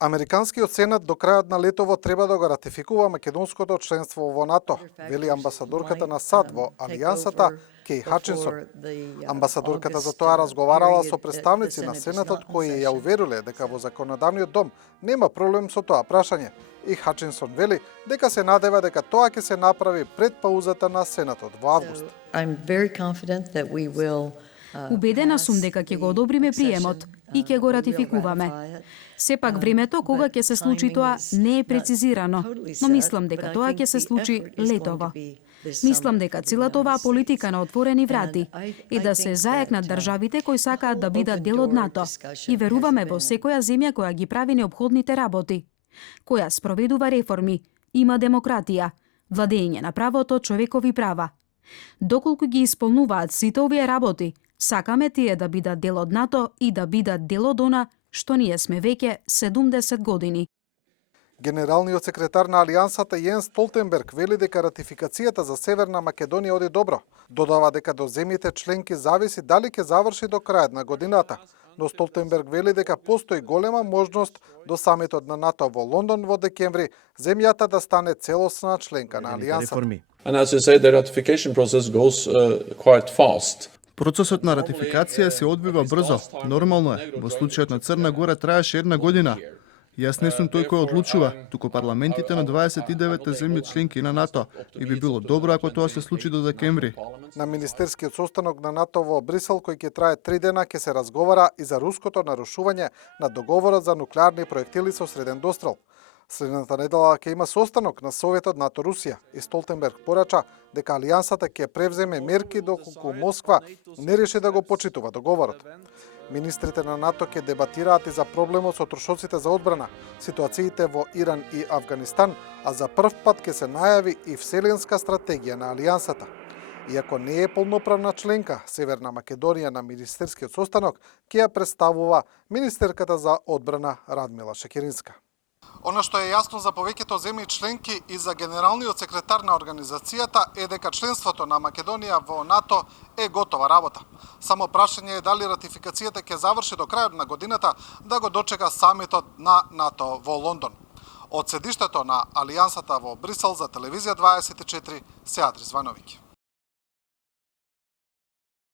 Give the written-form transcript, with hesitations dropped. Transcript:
Американскиот сенат до крајот на летово треба да го ратификува македонското членство во НАТО, вели амбасадорката на САД во Алијансата Кеј Хачинсон. Амбасадорката за тоа разговарала со представници на Сенатот кои ја увериле дека во законодавниот дом нема проблем со тоа прашање. И Хачинсон вели дека се надева дека тоа ќе се направи пред паузата на Сенатот во август. Убедена сум дека ќе го одобриме приемот и ќе го ратификуваме. Сепак времето кога ќе се случи тоа не е прецизирано, но мислам дека тоа ќе се случи летово. Мислам дека целата оваа политика на отворени врати е да се зајакнат државите кои сакаат да бидат дел од НАТО и веруваме во секоја земја која ги прави неопходните работи, која спроведува реформи, има демократија, владење на правото, човекови права. Доколку ги исполнуваат сите овие работи, сакаме тие да бидат дел од НАТО и да бидат дел од она што ние сме веќе 70 години. Генералниот секретар на Алијансата Јенс Столтенберг вели дека ратификацијата за Северна Македонија оди добро. Додава дека до земјите членки зависи дали ќе заврши до крајот на годината. Но Столтенберг вели дека постои голема можност до самитот на НАТО во Лондон во декември земјата да стане целосна членка на Алијансата. And as you say, the ratification process goes quite fast. Процесот на ратификација се одвива брзо. Нормално е. Во случајот на Црна Гора траеше 1 година. Јас не сум тој кој одлучува, туку парламентите на 29 земји членки на НАТО и би било добро ако тоа се случи до декември. На министерскиот состанок на НАТО во Брисел, кој ќе трае 3 дена, ќе се разговара и за руското нарушување на договорот за нуклеарни проектили со среден дострел. Следната недела ќе има состанок на Советот НАТО Русија и Столтенберг порача дека Алијансата ќе превземе мерки доколку Москва не реши да го почитува договорот. Министрите на НАТО ќе дебатираат и за проблемот со трошоците за одбрана, ситуациите во Иран и Авганистан, а за прв пат ќе се најави и вселенска стратегија на Алијансата. Иако не е полноправна членка, Северна Македонија на министерскиот состанок ќе ја представува министерката за одбрана Радмила Шекеринска. Она што е јасно за повеќето земји членки и за генералниот секретар на организацијата е дека членството на Македонија во НАТО е готова работа. Само прашање е дали ратификацијата ќе заврши до крајот на годината да го дочека самитот на НАТО во Лондон. Од седиштето на Алијансата во Брисел за телевизија 24 се Адрис Вановиќ.